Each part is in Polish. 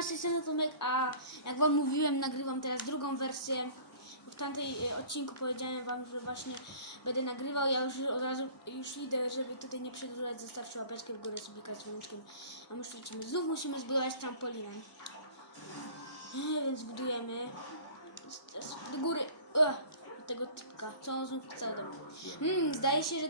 Na strony Tomek, a jak wam mówiłem, nagrywam teraz drugą wersję. W tamtej e, odcinku powiedziałem wam, że właśnie będę nagrywał. Ja już od razu już idę, żeby tutaj nie przedłużać. Zostawcie łapeczkę w górę, subika z dzwoneczkiem. A my lecimy. Znów musimy zbudować trampolinę. Więc budujemy. Do góry. Od tego typka. Co on znów chce ode mnie? Hmm, zdaje się, że,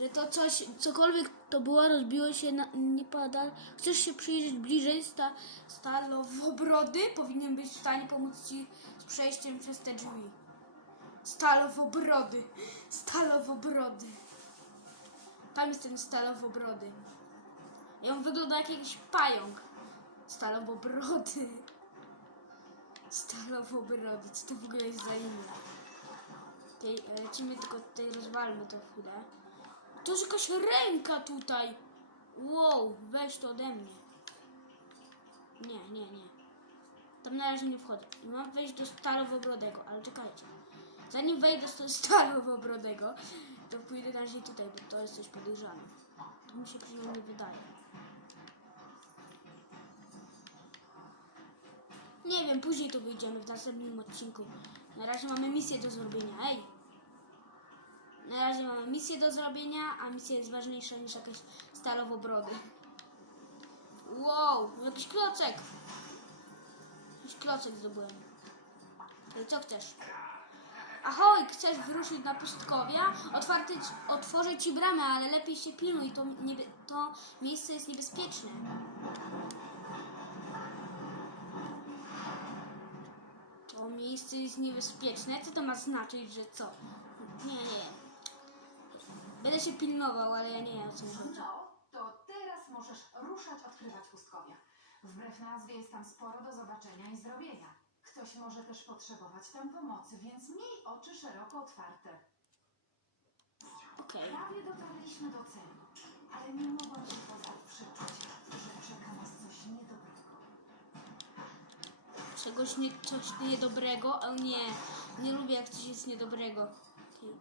że to coś, cokolwiek to było, rozbiło się, na, nie pada. Chcesz się przyjrzeć bliżej, sta, stalowobrody powinien być w stanie pomóc ci z przejściem przez te drzwi. Stalowobrody. Stalowobrody. Tam jest ten stalowobrody. I on wygląda jak jakiś pająk. Stalowobrody. Stalowobrody. Co to w ogóle jest za imię? E, tylko tutaj, rozwalmy to chwilę. To jest jakaś ręka tutaj. Wow, weź to ode mnie. Nie, nie, nie. Tam na razie nie wchodzę. I mam wejść do stalowobrodego, ale czekajcie. Zanim wejdę do stalowobrodego, to pójdę na razie tutaj, bo to jest coś podejrzane. To mi się przynajmniej wydaje. Nie wiem, później to wyjdziemy w następnym odcinku. Na razie mamy misję do zrobienia. Ej! Na razie mamy misję do zrobienia, a misja jest ważniejsza niż jakieś stalowobrody. Wow, jakiś klocek! Jakiś klocek zdobyłem. I co chcesz? Ahoj, chcesz wyruszyć na pustkowia? Otwarty, otworzę ci bramę, ale lepiej się pilnuj, to, niebe, to miejsce jest niebezpieczne. To miejsce jest niebezpieczne. Co to ma znaczyć, że co? Nie, nie. Będę się pilnował, ale ja nie wiem o co mi chodzi. No, to teraz możesz ruszać odkrywać pustkowia. Wbrew nazwie jest tam sporo do zobaczenia i zrobienia. Ktoś może też potrzebować tam pomocy, więc miej oczy szeroko otwarte. Okej. Prawie dotarliśmy do celu, ale nie mogłam się pozbyć przeczuć, że czeka nas coś niedobrego. Czegoś nie, coś niedobrego? O nie, nie lubię jak coś jest niedobrego. Okej.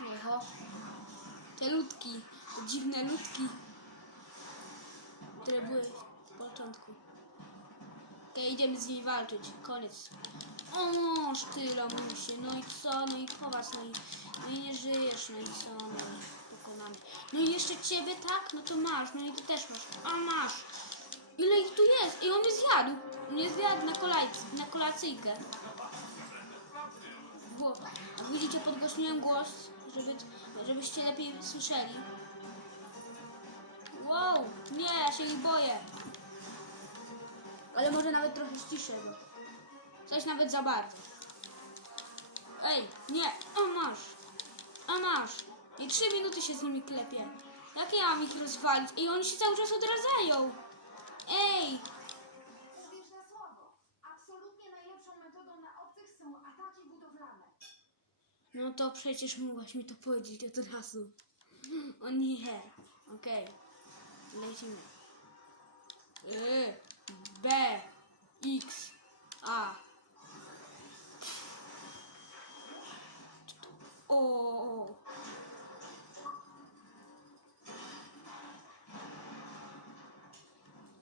Oho. Te ludki, te dziwne ludki, które były w początku. Okej, idziemy z nimi walczyć. Koniec. O, ty lamusie, no i co? No i chowasz, no i, no i nie żyjesz, no i co? No i pokonamy. No i jeszcze ciebie, tak? No to masz, no i ty też masz. A masz. Ile ich tu jest? I on mnie zjadł. Mnie zjadł na kolajce, na kolacyjkę. Jak widzicie, podgłośniłem głos, żeby, żebyście lepiej słyszeli. Wow, nie, ja się ich boję. Ale może nawet trochę ściszę, coś nawet za bardzo. Ej, nie, a masz, a masz. I trzy minuty się z nimi klepie. Jak ja mam ich rozwalić? I oni się cały czas odradzają. Ej, no to przecież mogłaś mi to powiedzieć od razu. O nie, okej. Lecimy. Y, B, X, A. O.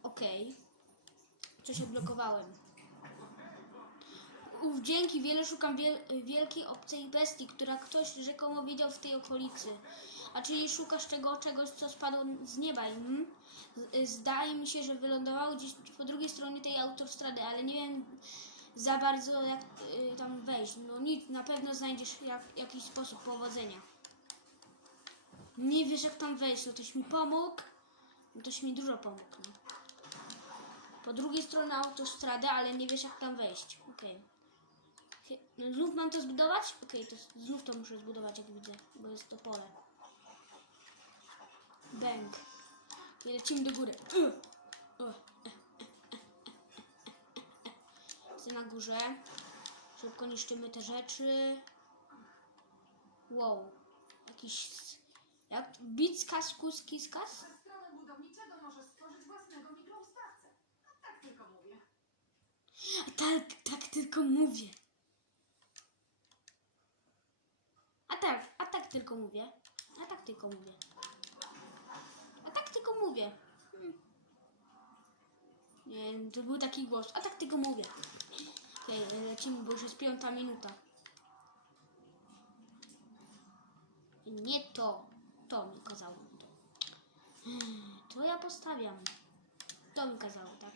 Okej. Coś odblokowałem. Uf, dzięki wiele szukam wiel wielkiej obcej bestii, która ktoś rzekomo widział w tej okolicy. A czyli szukasz czego, czegoś, co spadło z nieba, hmm? Zdaje mi się, że wylądowało gdzieś po drugiej stronie tej autostrady, ale nie wiem za bardzo jak y, tam wejść. No nic, na pewno znajdziesz jak, jakiś sposób powodzenia. Nie wiesz jak tam wejść, no toś mi pomógł. No toś mi dużo pomógł, no. Po drugiej stronie autostrady, ale nie wiesz jak tam wejść. Okej. No znów mam to zbudować? Okej, to znów to muszę zbudować, jak widzę, bo jest to pole. Bang. I lecimy do góry. Chcę na górze. Szybko niszczymy te rzeczy. Wow. Jakiś... Jak... Bickas, kuskiskas? Ze strony budowniczego możesz stworzyć własnego mikroustawcę. No, tak tylko mówię. Tak, tak tylko mówię. A tak, a tak tylko mówię. A tak tylko mówię. A tak tylko mówię. Hmm. Nie to był taki głos, a tak tylko mówię. Okej, lecimy, bo już jest piąta minuta. Nie to. To mi kazało. To, to ja postawiam. To mi kazało, tak?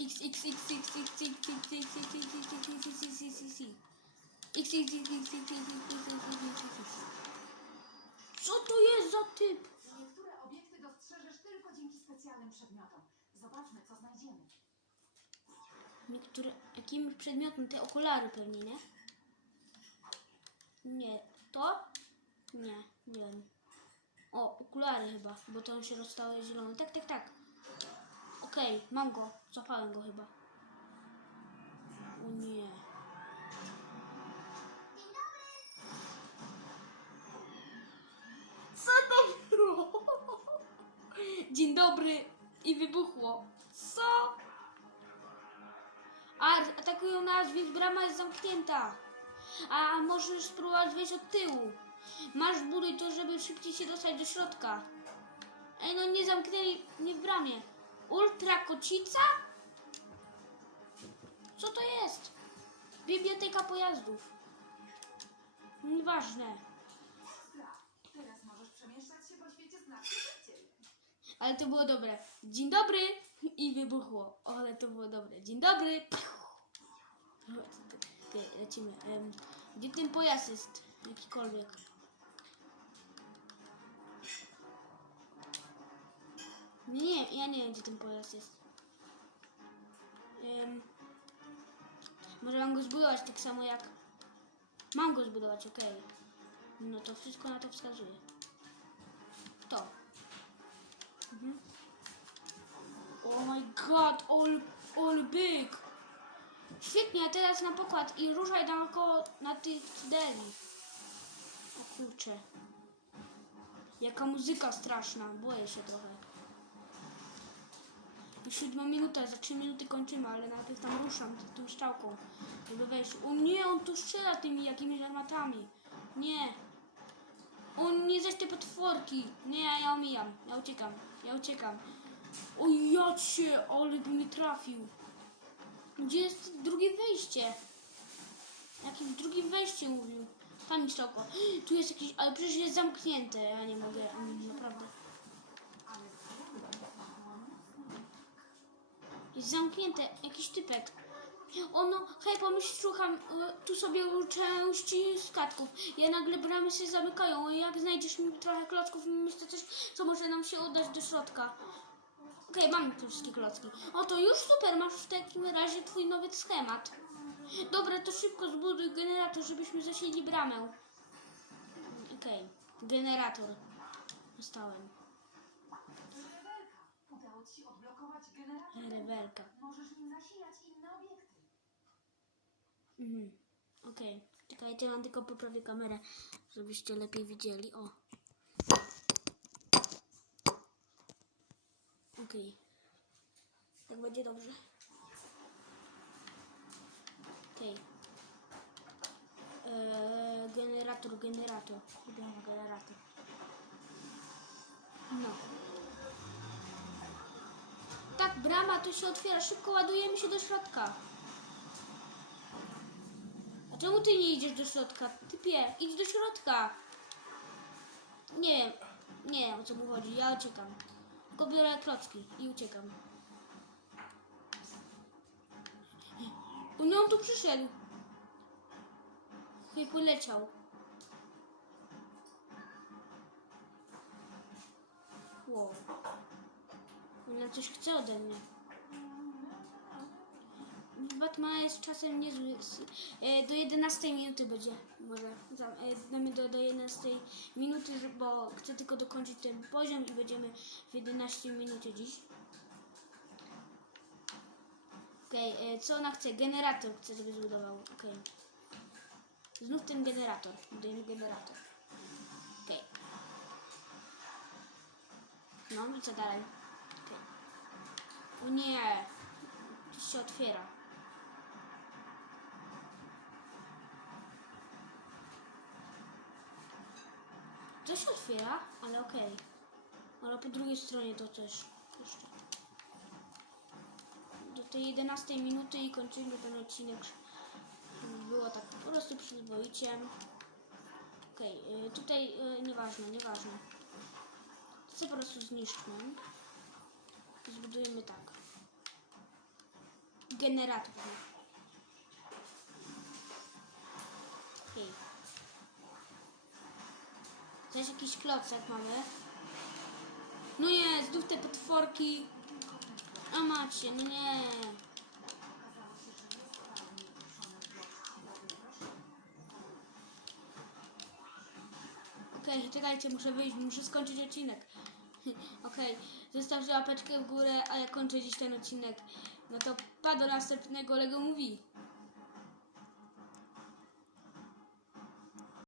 X, X, X, X, X, X, X, X, X, X, X, X, X, X, X, X, X, X. X, X, X, X, X, X, X, X, X, X, X. Co to jest za typ? Niektóre obiekty dostrzeżesz tylko dzięki specjalnym przedmiotom. Zobaczmy, co znajdziemy. Niektóre, jakim przedmiotem? Te okulary pewnie, nie? Nie. To? Nie, nie wiem. O, okulary chyba, bo to on się rozstały zielone. Tak, tak, tak. Okej, mam go. Zapałem go chyba. O nie. Dzień dobry. I wybuchło. Co? A atakują nas, więc brama jest zamknięta. A możesz spróbować wejść od tyłu. Masz buduj to, żeby szybciej się dostać do środka. Ej, no nie zamknęli mnie w bramie. Ultra kocica? Co to jest? Biblioteka pojazdów. Nieważne. Ekstra! Teraz możesz przemieszczać się po świecie znacznie szybciej. Ale to było dobre. Dzień dobry! I wybuchło. O, ale to było dobre. Dzień dobry! Okej, lecimy. Em, gdzie ten pojazd jest? Jakikolwiek. Nie, ja nie wiem, gdzie ten pojazd jest. Em, może mam go zbudować tak samo jak... Mam go zbudować, okej. No to wszystko na to wskazuje. To. Mhm. Oh my god, all, all big. Świetnie, teraz na pokład i ruszaj naokoło na tych cydeli. O kurcze. Jaka muzyka straszna, boję się trochę. Już siódma minuta, za trzy minuty kończymy, ale najpierw tam ruszam t- tą szczałką, żeby wejść. O nie, on tu strzela tymi jakimiś armatami. Nie. O nie, zaś te potworki. Nie, ja omijam. Ja uciekam. Ja uciekam. O ja cię, ale by trafił. Gdzie jest drugie wejście? Jakieś drugie wejście mówił. Tam jest oko. Tu jest jakieś, ale przecież jest zamknięte. Ja nie mogę, naprawdę. Jest zamknięte, jakiś typek. O no, hej, pomyśl, słucham, y, tu sobie części skatków. Ja nagle bramy się zamykają. Jak znajdziesz mi trochę klocków, myślę coś, co może nam się udać do środka. Okej, mam te wszystkie klocki. O, to już super, masz w takim razie twój nowy schemat. Dobra, to szybko zbuduj generator, żebyśmy zasiedli bramę. Okej, generator. Dostałem. Rewelka! Możesz nim zasilać. Mhm. Okej. Czekajcie, mam tylko poprawię kamerę, żebyście lepiej widzieli. O. Okej. Tak będzie dobrze. Okej. Eee, generator, generator. Dobra, generator. No. Tak, brama tu się otwiera. Szybko ładujemy się do środka. Czemu ty nie idziesz do środka? Typie, idź do środka. Nie wiem, nie wiem o co mu chodzi, ja uciekam. Tylko biorę klocki i uciekam. Bo nie on tu przyszedł. Chyba poleciał. Wow. On coś chce ode mnie. Batman jest czasem niezły. E, Do 11 minuty będzie. Może e, damy do, do 11 minuty, bo chcę tylko dokończyć ten poziom i będziemy w 11 minucie dziś. Okej, e, co ona chce? Generator chce, żeby zbudował. Okej. Znów ten generator. Budujemy generator. Okej. No i co dalej? Okej. O nie! Się otwiera. to się otwiera, ale okej. Okay. Ale po drugiej stronie to też jeszcze. Do tej 11 minuty i kończymy ten odcinek. Było tak po prostu przyzwoicie. Okej, okay, tutaj yy, nieważne, nieważne. To po prostu zniszczmy. Zbudujemy tak. Generator. Też jakiś klocek mamy. No nie, znów te potworki. A macie, no nie. Okej, czekajcie, muszę wyjść, muszę skończyć odcinek. Okej, zostawcie łapeczkę w górę, a ja kończę dziś ten odcinek. No to pa do następnego Lego Movie.